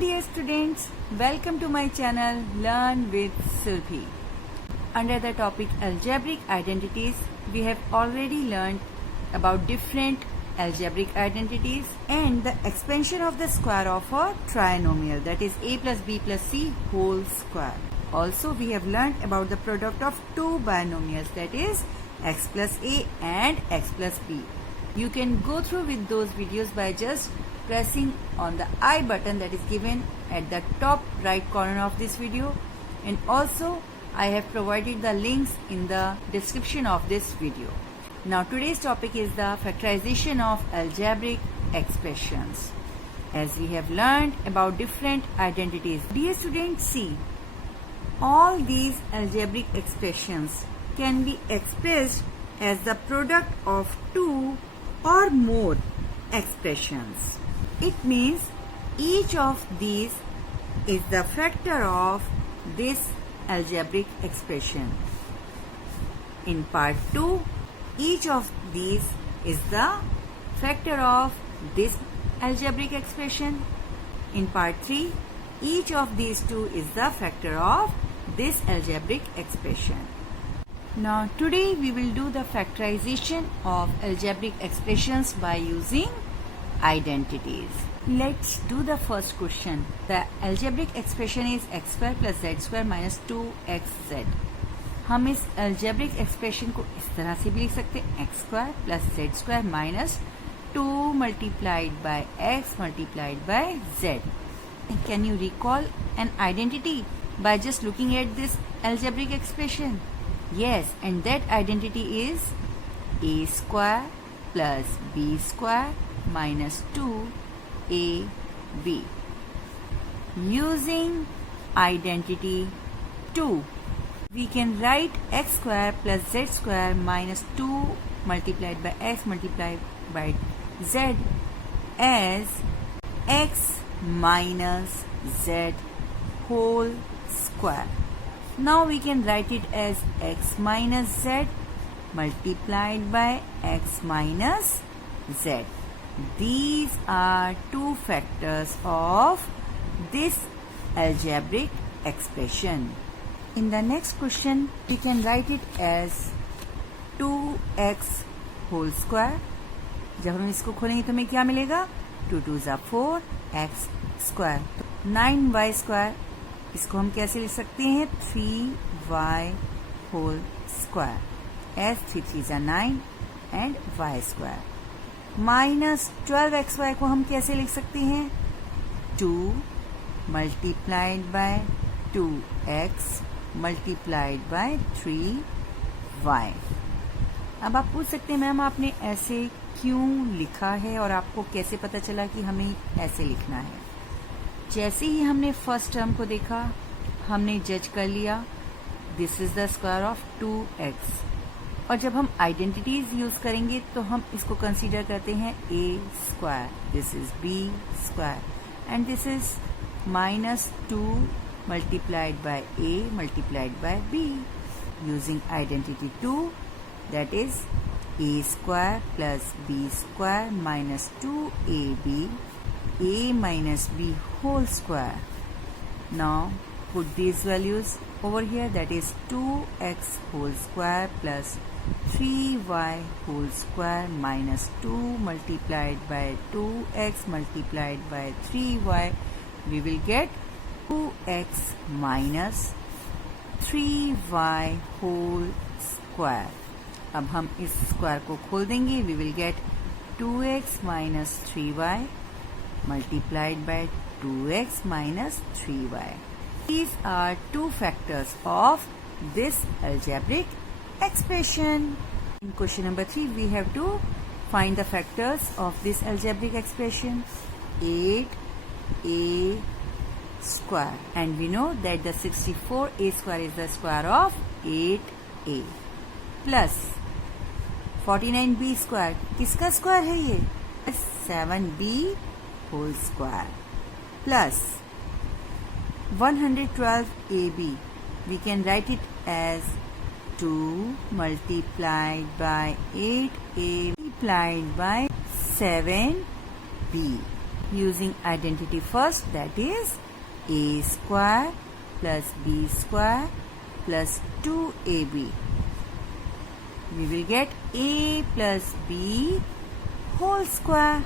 dear students, welcome to my channel Learn with Sulbhi. Under the topic algebraic identities, we have already learned about different algebraic identities and the expansion of the square of a trinomial, that is a plus b plus c whole square. Also, we have learned about the product of two binomials, that is x plus a and x plus b. You can go through with those videos by just pressing on the I button that is given at the top right corner of this video, and also I have provided the links in the description of this video. Now today's topic is the factorization of algebraic expressions. As we have learned about different identities, dear students, see, all these algebraic expressions can be expressed as the product of two or more expressions. It means each of these is the factor of this algebraic expression. In part 2, each of these is the factor of this algebraic expression. In part 3, each of these two is the factor of this algebraic expression. Now today we will do the factorization of algebraic expressions by using identities. Let's do the first question. The algebraic expression is x square plus z square minus 2xz. हम इस algebraic expression को इस तरह से भी लिख सकते हैं, x square plus z square minus 2 multiplied by x multiplied by z. Can you recall an identity by just looking at this algebraic expression? Yes, and that identity is a square plus b square minus 2ab. Using identity 2, we can write x square plus z square minus 2 multiplied by x multiplied by z as x minus z whole square. Now we can write it as x minus z multiplied by x minus z. These are two factors of this algebraic expression. In the next question, we can write it as 2x whole square. जब हम इसको खोलेंगे तो हमें क्या मिलेगा? 2 2s are 4 x square. 9y square. इसको हम कैसे लिख सकते हैं? 3y whole square. as 3 3s are 9 and y square. Minus 12xy को हम कैसे लिख सकते हैं? 2 multiplied by 2x multiplied by 3y. अब आप पूछ सकते हैं, मैम आपने ऐसे क्यों लिखा है और आपको कैसे पता चला कि हमें ऐसे लिखना है? जैसे ही हमने फर्स्ट टर्म को देखा, हमने जज कर लिया this is the square of 2x, और जब हम आइडेंटिटीज यूज करेंगे तो हम इसको कंसीडर करते हैं a square, this is b square and this is minus 2 multiplied by a multiplied by b. Using identity 2, that is a square plus b square minus 2ab, a minus b whole square. Now put these values over here, that is 2x whole square plus 3y whole square minus 2 multiplied by 2x multiplied by 3y. We will get 2x minus 3y whole square. अब हम इस square को खोल देंगे. We will get 2x minus 3y multiplied by 2x minus 3y. These are two factors of this algebraic expression. In question number 3, we have to find the factors of this algebraic expression. 8a square, and we know that the 64a square is the square of 8a plus 49b square. किसका square है ये? 7b whole square plus 112ab. We can write it as 2 multiplied by 8a multiplied by 7b. using identity first, that is a square plus b square plus 2ab. We will get a plus b whole square.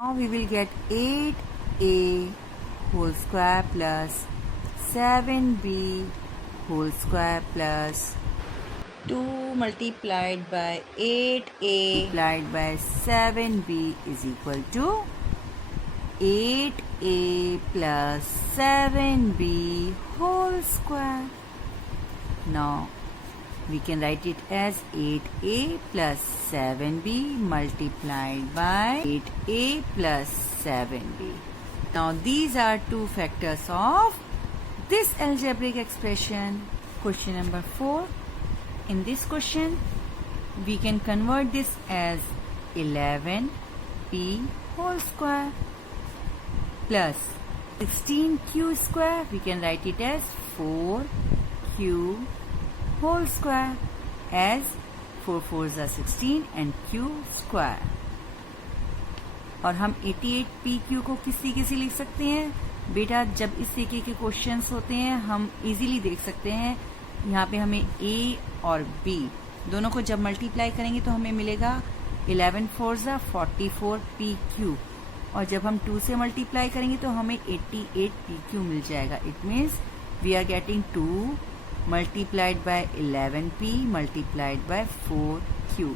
Now we will get 8a whole square plus 7b whole square plus 2 multiplied by 8a multiplied by 7b is equal to 8a plus 7b whole square. Now we can write it as 8a plus 7b multiplied by 8a plus 7b. Now these are two factors of this algebraic expression. Question number 4. In this question, we can convert this as 11p whole square plus 16q square. We can write it as 4q whole square, as 4 4s are 16 and q square. और हम 88pq को किसी लिख सकते हैं बेटा? जब इस तरीके के क्वेश्चंस होते हैं हम इजीली देख सकते हैं. यहाँ पे हमें a और b दोनों को जब मल्टीप्लाई करेंगे तो हमें मिलेगा 11 4s are 44pq, और जब हम 2 से मल्टीप्लाई करेंगे तो हमें 88pq मिल जाएगा. It means we are getting 2 multiplied by 11p multiplied by 4q.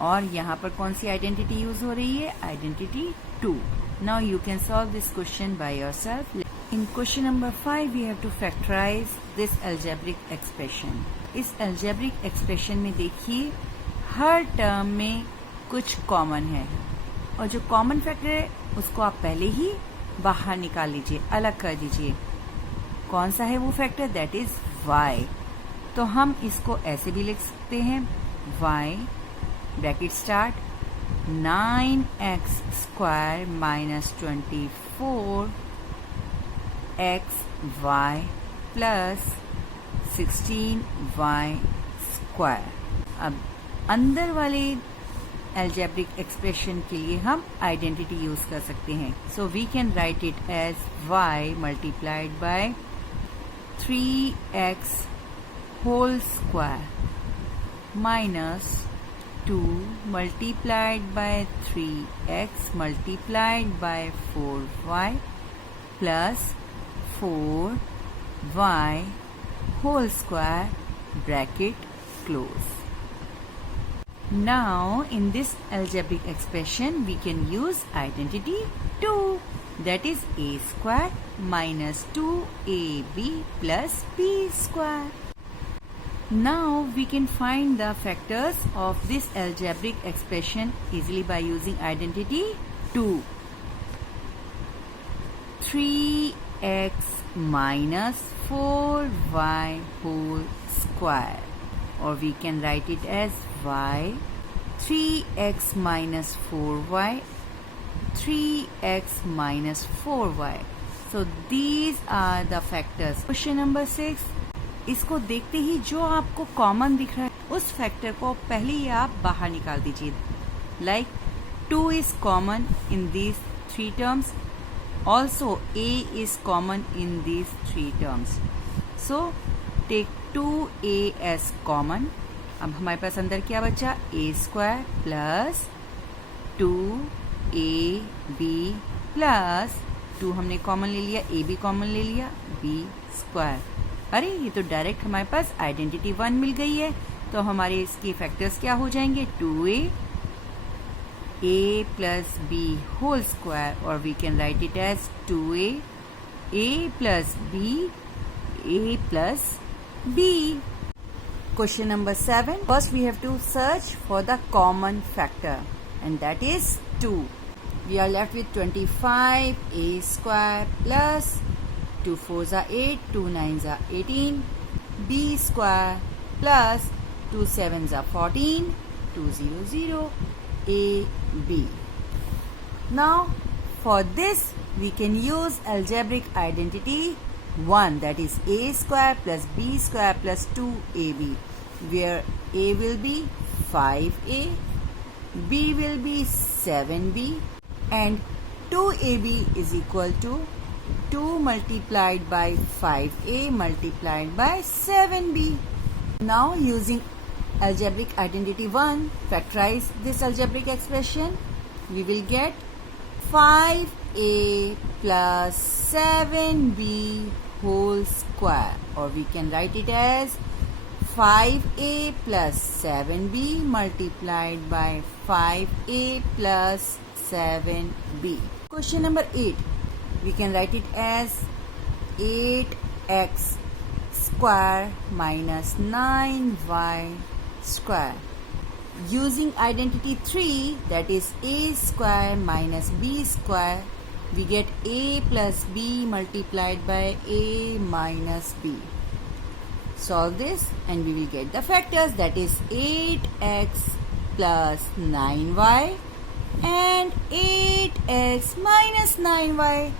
और यहाँ पर कौन सी आइडेंटिटी यूज हो रही है? Identity 2. Now you can solve this question by yourself. In question number 5 we have to factorize this algebraic expression. इस algebraic expression में देखिए हर टर्म में कुछ कॉमन है, और जो कॉमन फैक्टर है उसको आप पहले ही बाहर निकाल लीजिए, अलग कर दीजिए. कौन सा है वो फैक्टर? That is y. तो हम इसको ऐसे भी लिख सकते हैं y bracket start 9x square minus 24 xy plus 16y square. अब अंदर वाले algebraic expression के लिए हम आइडेंटिटी यूज कर सकते हैं. So we can write it as y multiplied by 3x whole square minus 2 multiplied by 3x multiplied by 4y plus 4y whole square bracket close. Now in this algebraic expression we can use identity 2, that is a square minus 2ab plus b square. Now we can find the factors of this algebraic expression easily by using identity 2. 3x minus 4y whole square, or we can write it as y 3x minus 4y 3x minus 4y. So these are the factors. Question number 6. इसको देखते ही जो आपको common दिख रहा है उस factor को पहले ही आप बाहर निकाल दीजिए. Like 2 is common in these 3 terms. Also a is common in these 3 terms. So take 2a as common. अब हमारे पास अंदर क्या बचा? a square plus 2ab plus 2 हमने कॉमन ले लिया, a भी कॉमन ले लिया, b स्क्वायर. अरे ये तो डायरेक्ट हमारे पास आइडेंटिटी 1 मिल गई है. तो हमारे इसके फैक्टर्स क्या हो जाएंगे? 2a a plus b whole square, और we can write it as 2a a plus b a plus b. Question number 7. First we have to search for the common factor, and that is 2. We are left with 25a square plus 2 4s are 8, 2 9s are 18, b square plus 2 7s are 14, 2 0 0, ab. Now for this we can use algebraic identity 1, that is a square plus b square plus 2ab, where a will be 5a, b will be 7b, and 2ab is equal to 2 multiplied by 5a multiplied by 7b. Now using algebraic identity 1, factorize this algebraic expression. We will get 5a plus 7b whole square, or we can write it as 5a plus 7b multiplied by 5a plus 7b. Question number 8. We can write it as 8x square minus 9y square. Using identity 3, that is a square minus b square, we get a plus b multiplied by a minus b. Solve this and we will get the factors, that is 8x plus 9y and 8x minus 9y.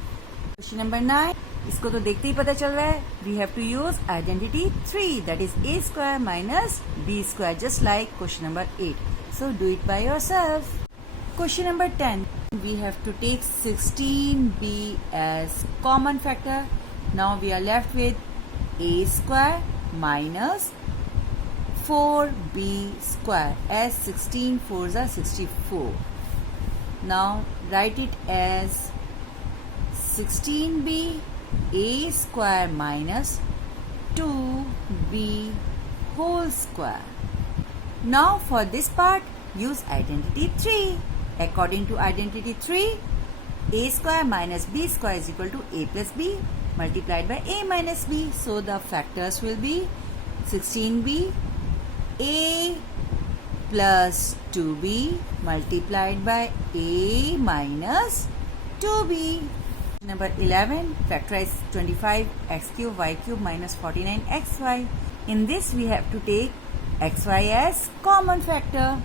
Question number 9. इसको तो देखते ही पता चल रहा है. We have to use identity 3, that is a square minus b square, just like question number 8. So do it by yourself. Question number 10. We have to take 16b as common factor. Now we are left with a square minus 4b square, as 16 4s are 64. Now write it as 16b a square minus 2b whole square. Now for this part, use identity 3. According to identity 3, a square minus b square is equal to a plus b multiplied by a minus b. So the factors will be 16b a plus 2b multiplied by a minus 2b. Number 11, factorize 25 x cube y cube minus 49 xy. In this we have to take xy as common factor.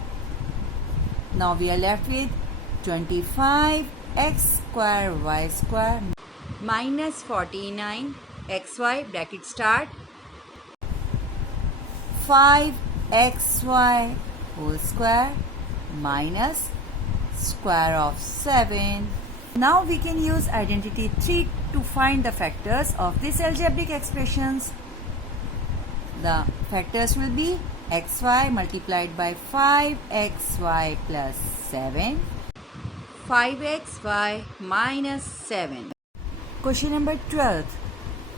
Now we are left with 25 x square y square minus 49 xy, bracket start, 5 xy whole square minus square of 7. Now we can use identity 3 to find the factors of these algebraic expressions. The factors will be xy multiplied by 5xy plus 7, 5xy minus 7. Question number 12.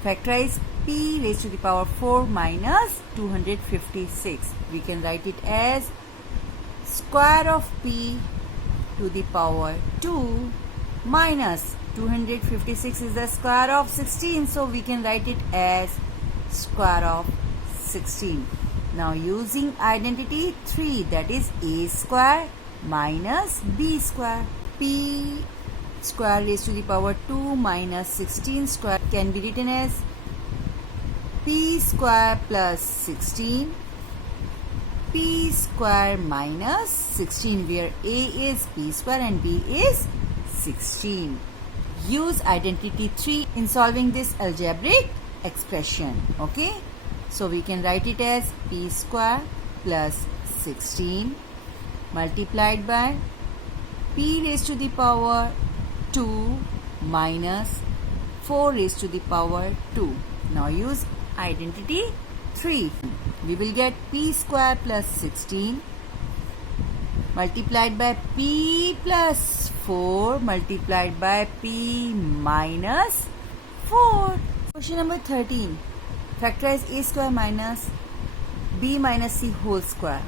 Factorize p raised to the power 4 minus 256. We can write it as square of p to the power 2 minus 256 is the square of 16, so we can write it as square of 16. Now using identity 3, that is a square minus b square, p square raised to the power 2 minus 16 square can be written as p square plus 16 p square minus 16, where a is p square and b is 16. Use identity 3 in solving this algebraic expression. Okay, so we can write it as p square plus 16 multiplied by p raised to the power 2 minus 4 raised to the power 2. Now use identity 3. We will get p square plus 16 multiplied by p plus 4 multiplied by p minus 4. Question number 13. Factorize a square minus b minus c whole square.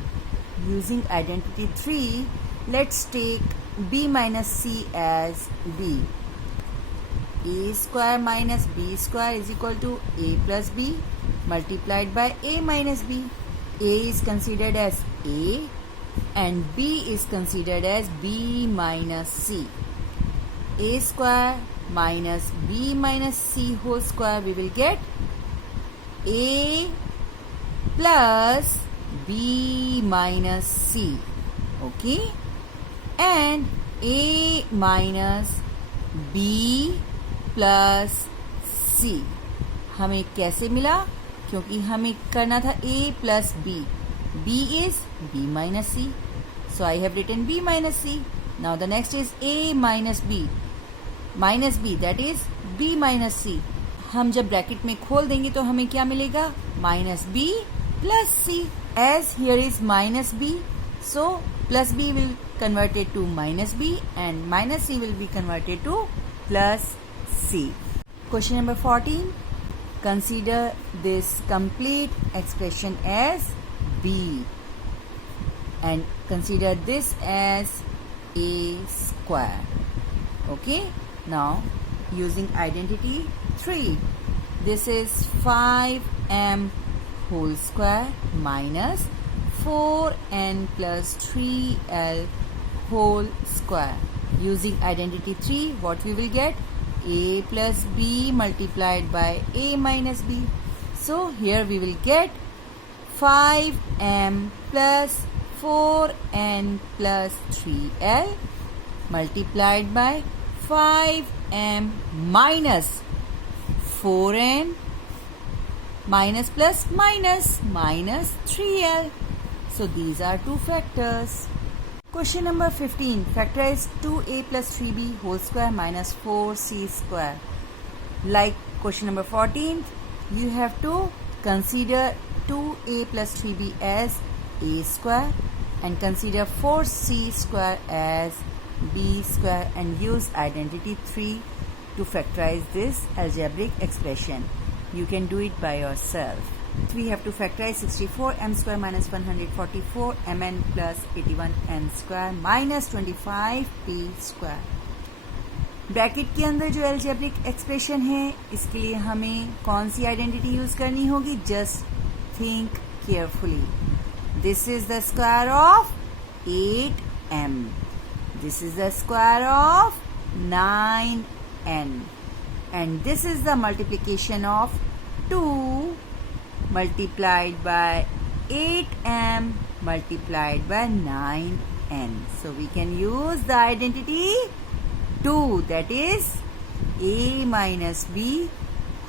Using identity 3, let's take b minus c as b. A square minus b square is equal to a plus b multiplied by a minus b. A is considered as a and b is considered as b minus c. A square minus b minus c whole square, we will get a plus b minus c. Okay, and a minus b plus c हमें कैसे मिला? क्योंकि हमें करना था a plus b. b is b minus c. So I have written b minus c. Now the next is a minus b. Minus B that is B minus C. हम जब bracket में खोल देंगे तो हमें क्या मिलेगा? Minus b plus c. As here is minus b, so plus b will converted to minus b and minus c will be converted to plus c. Question number 14. Consider this complete expression as b and consider this as a square. Okay, now using identity 3, this is 5m whole square minus 4n plus 3l whole square. Using identity 3, what we will get? A plus b multiplied by a minus b. So here we will get 5m plus 4n plus 3l multiplied by 5m minus 4n minus plus minus 3l. So these are two factors. Question number 15. Factorize 2a plus 3b whole square minus 4c square. Like question number 14, you have to consider 2a plus 3b as a square and consider 4c square as b square and use identity 3 to factorize this algebraic expression. You can do it by yourself. We have to factorize 64 m square minus 144 mn plus 81 n square minus 25 p square. Bracket के अंदर जो algebraic expression है इसके लिए हमें कौन सी identity use करनी होगी? Just think carefully. This is the square of 8m. This is the square of 9n and this is the multiplication of 2 multiplied by 8m multiplied by 9n. So we can use the identity 2, that is a minus b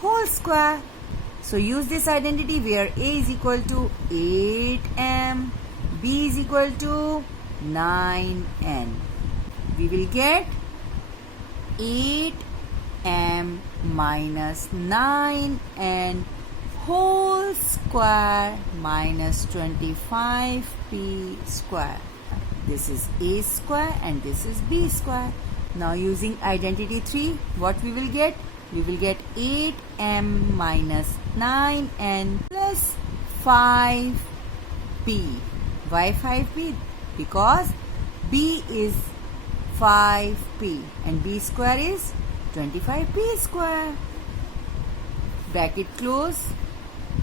whole square. So use this identity where a is equal to 8m, b is equal to 9n. We will get 8m minus 9n whole square minus 25p square. This is a square and this is b square. Now using identity 3, what we will get? We will get 8m minus 9n plus 5p. Why 5p? Because b is 5p and b square is 25p square. Bracket close.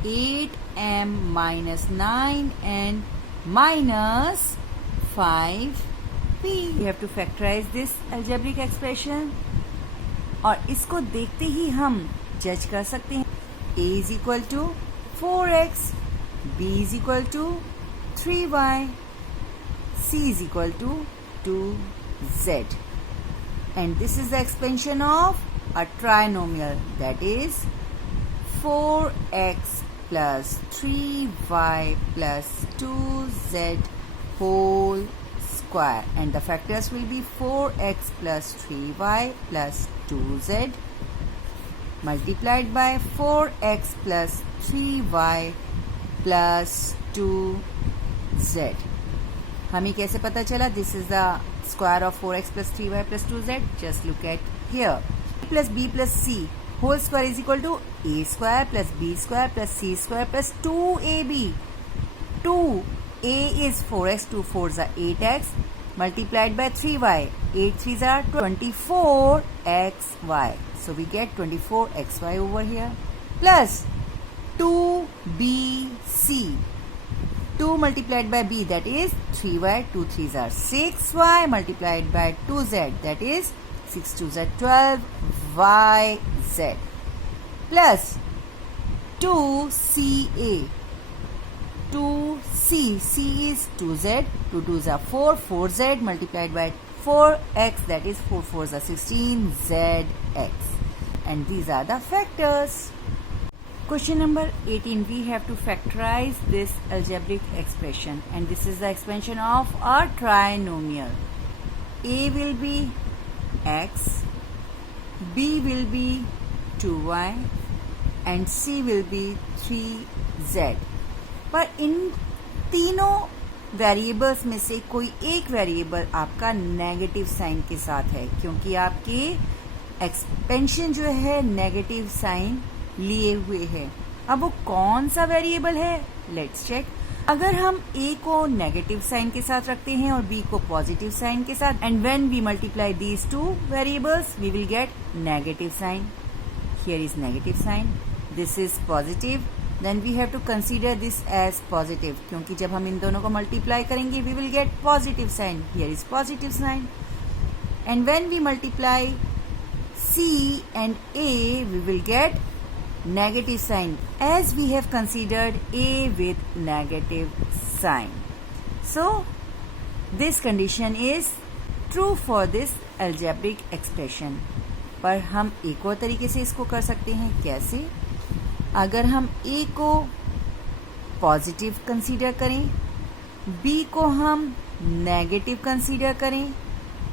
8m minus 9n minus 5p. We have to factorize this algebraic expression. और इसको देखते ही हम जज कर सकते हैं. a is equal to 4x, b is equal to 3y, c is equal to 2z. And this is the expansion of a trinomial, that is 4x plus 3y plus 2z whole square. And the factors will be 4x plus 3y plus 2z multiplied by 4x plus 3y plus 2z. हमें कैसे पता चला? This is the square of 4x plus 3y plus 2z. Just look at here. A plus b plus c whole square is equal to a square plus b square plus c square plus 2ab. 2a is 4x, 2 4s are 8x multiplied by 3y. 8 3s are 24xy. So we get 24xy over here plus 2bc. 2 multiplied by b, that is 3y. 2 3s are 6y multiplied by 2z, that is 6 2s are 12yz plus 2ca. 2c, c is 2z, 2 2s are 4, 4z multiplied by 4x, that is 4 4s are 16zx. And these are the factors. Question number 18, we have to factorize this algebraic expression and this is the expansion of a trinomial. A will be x, B will be 2y and C will be 3z. पर इन तीनों variables में से कोई एक variable आपका negative sign के साथ है, क्योंकि आपके एक्सपेंशन जो है नेगेटिव साइन लिए हुए है. अब वो कौन सा वेरिएबल है, लेट्स चेक. अगर हम a को नेगेटिव साइन के साथ रखते हैं और b को पॉजिटिव साइन के साथ, and when we multiply these two variables we will get negative sign. Here is negative sign, this is positive, then we have to consider this as positive, क्योंकि जब हम इन दोनों को मल्टीप्लाई करेंगे we will get positive sign. Here is positive sign. And when we multiply c and a we will get negative sign, as we have considered a with negative sign. So this condition is true for this algebraic expression. पर हम एक और तरीके से इसको कर सकते हैं. कैसे? अगर हम a को पॉजिटिव कंसीडर करें, b को हम नेगेटिव कंसीडर करें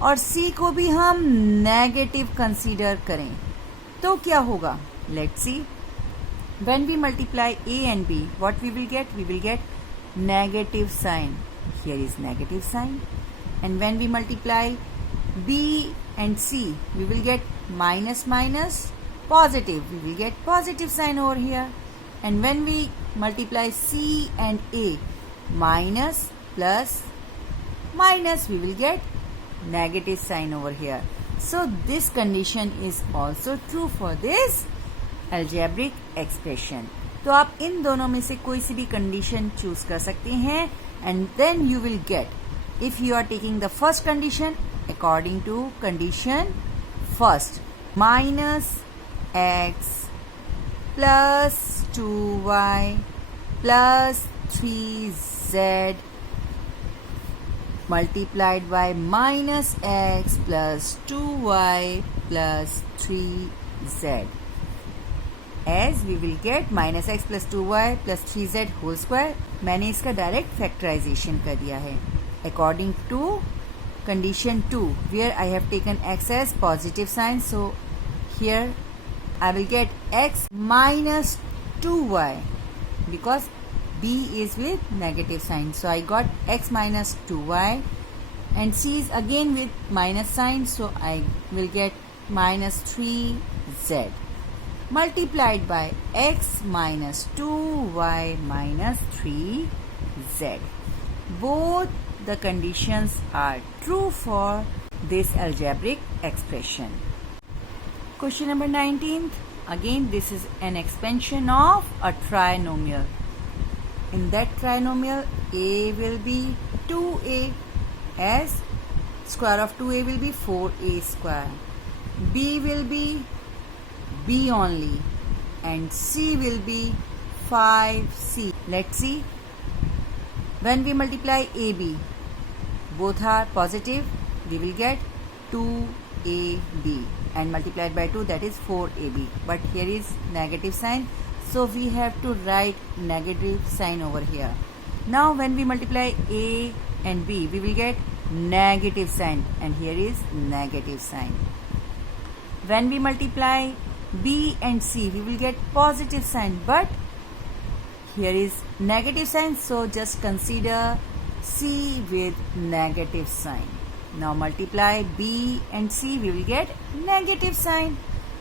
और c को भी हम नेगेटिव कंसीडर करें, तो क्या होगा? Let's see. When we multiply a and b, what we will get? We will get negative sign. Here is negative sign. And when we multiply b and c, we will get minus minus positive. We will get positive sign over here. And when we multiply c and a, minus plus minus, we will get negative sign over here. So this condition is also true for this algebraic expression. तो आप इन दोनों में से कोई सी भी condition choose कर सकते हैं, and then you will get, if you are taking the first condition, according to condition first, minus x plus 2y plus 3z multiplied by minus x plus 2y plus 3z, as we will get minus x plus 2y plus 3z whole square. मैंने इसका direct factorisation कर दिया है according to condition 2, where I have taken x as positive sign. So here I will get x minus 2y because b is with negative sign. So I got x minus 2y, and c is again with minus sign, so I will get minus 3z multiplied by x minus 2y minus 3z. Both the conditions are true for this algebraic expression. Question number 19th. Again, this is an expansion of a trinomial. In that trinomial, a will be 2a, as square of 2a will be 4a square. B will be b only, and c will be 5c. Let's see. When we multiply ab, both are positive, we will get 2ab, and multiplied by 2, that is 4ab. But here is negative sign, so we have to write negative sign over here. Now when we multiply a and b, we will get negative sign, and here is negative sign. When we multiply b and c, we will get positive sign, but here is negative sign, so just consider c with negative sign. Now multiply b and c, we will get negative sign.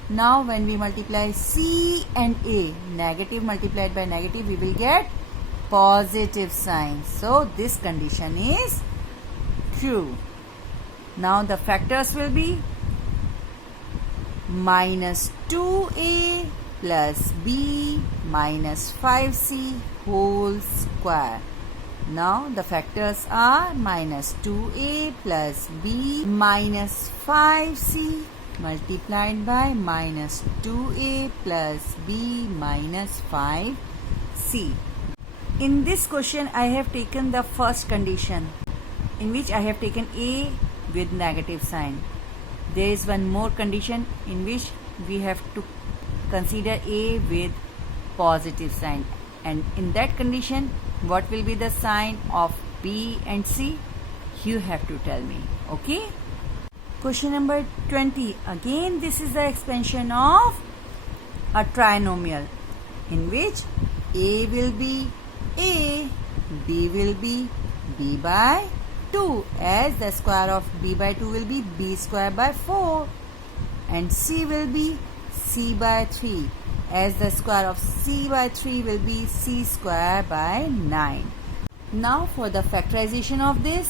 Now when we multiply c and a, negative multiplied by negative, we will get positive sign. So this condition is true. Now the factors will be minus 2a plus b minus 5c whole square. Now the factors are minus 2a plus b minus 5c multiplied by minus 2a plus b minus 5c. In this question, I have taken the first condition, in which I have taken a with negative sign. There is one more condition in which we have to consider a with positive sign, and in that condition, what will be the sign of b and c? You have to tell me. Okay? Question number 20. Again, this is the expansion of a trinomial in which a will be a, b will be b by 2, as the square of b by 2 will be b square by 4, and c will be c by 3, as the square of c by 3 will be c square by 9. Now for the factorization of this,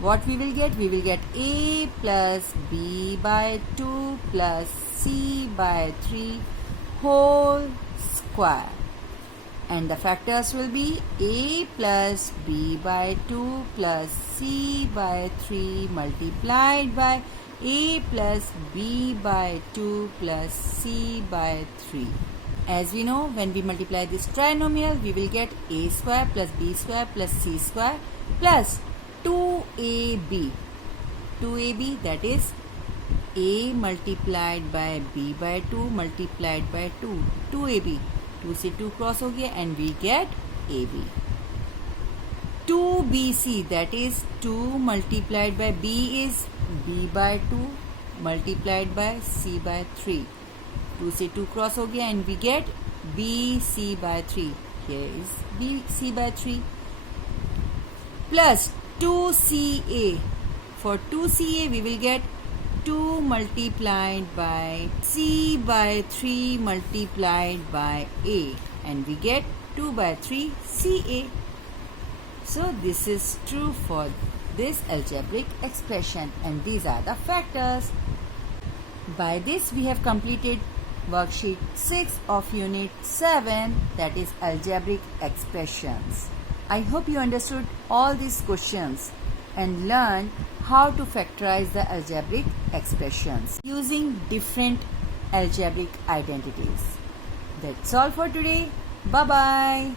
what we will get? We will get a plus b by 2 plus c by 3 whole square. And the factors will be a plus b by 2 plus c by 3 multiplied by a plus b by 2 plus c by 3. As we know, when we multiply this trinomial, we will get a square plus b square plus c square plus 2ab. 2ab, that is a multiplied by b by 2 multiplied by 2. 2ab. 2 से 2 cross हो गया and we get AB. 2BC, that is 2 multiplied by B is B by 2 multiplied by C by 3. 2 से 2 cross हो गया and we get BC by 3. Here is BC by 3 plus 2CA. For 2CA we will get 2 multiplied by c by 3 multiplied by a, and we get 2 by 3 CA. So this is true for this algebraic expression, and these are the factors. By this we have completed worksheet 6 of unit 7, that is algebraic expressions. I hope you understood all these questions and learn how to factorize the algebraic expressions using different algebraic identities. That's all for today. Bye-bye.